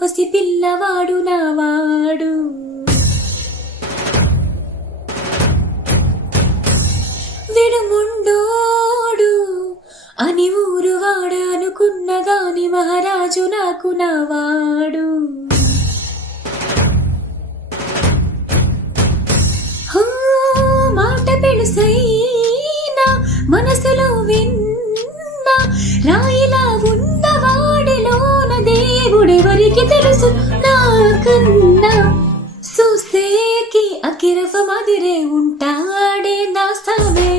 పసి పిల్లవాడు నావాడు. విడుముండోడు అని ఊరు వాడు అనుకున్న గాని మహారాజు నాకు నావాడు. మాట పెడుసైనా మనసులో విన్నా రాయిలా ఉన్నవాడిలోన దేవుడెవరికి తెలుసు నాకన్నా. చూసేకి అకిరవ మదిరే ఉంటాడే నా సామే.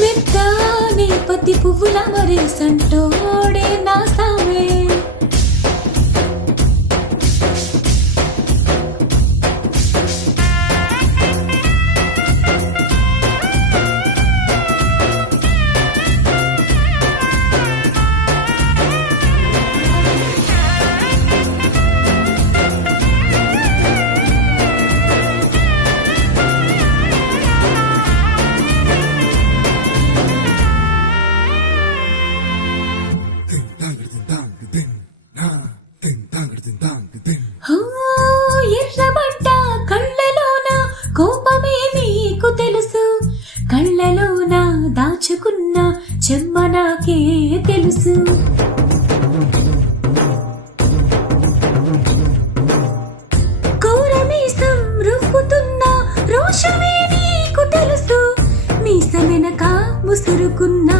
మెత్తాని పతి పువ్వుల మరే సంటోడే నా సామే. ఎర్రబడ్డ కళ్ళలోన కోపమే నీకు తెలుసు, కళ్ళలోన దాచుకున్న చెమ్మ నాకే తెలుసు. కోరమీసం రువ్వుతున్న రోషమే నీకు తెలుసు, మీసమెనక ముసురుకున్న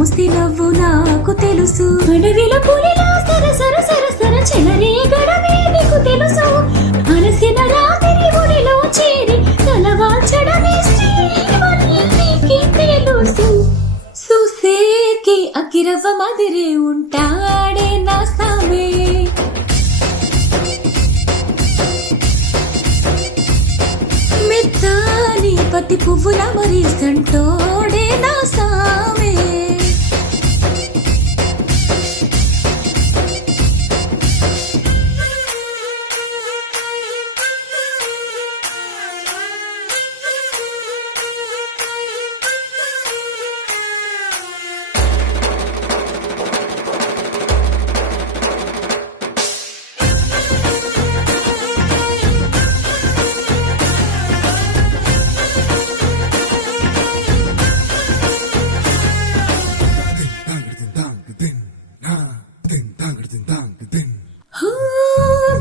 ముసినవ్వు నాకు తెలుసు. అడవిలో పులిలా సరసర సరసర చెలరేగడమే నీకు తెలుసు, అలసిన రాత్రి ఒడిలో చేరి తలవాల్చడమే శ్రీవల్లికి తెలుసు. చూసేకి అకిరవ మదిరే ఉంటాడే నా సామే. మెత్తాని పతి పువ్వుల మరి సంటోడే నా సామే.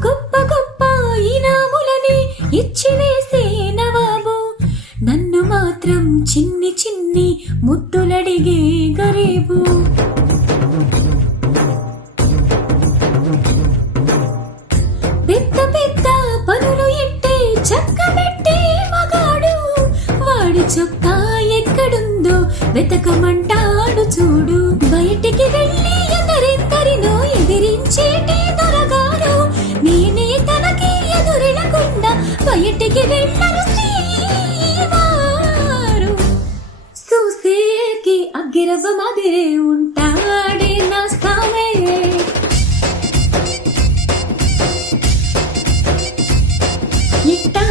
గొప్ప గొప్ప ఇనాములని ఇచ్చి వేసే నవాబు, నన్ను మాత్రం చిన్ని చిన్ని ముద్దులడిగే గరీబు. పెద్ద పెద్ద పనులు ఎట్టే చక్కబెట్టే మగాడు, వాడి చొక్కా ఎక్కడుందో వెతకమంటాడు చూడు. బయటికి వెళ్ళి ఎదరెందరినో ఎదిరించేటి దొరగారు, నేనే తనకి ఎదురెళ్ళకుండా బయటికి వెళ్ళను శ్రీవారు. చూసేకి అగ్గిరవ మదిరే ఉంటాడే నా సామే. ఇట్టా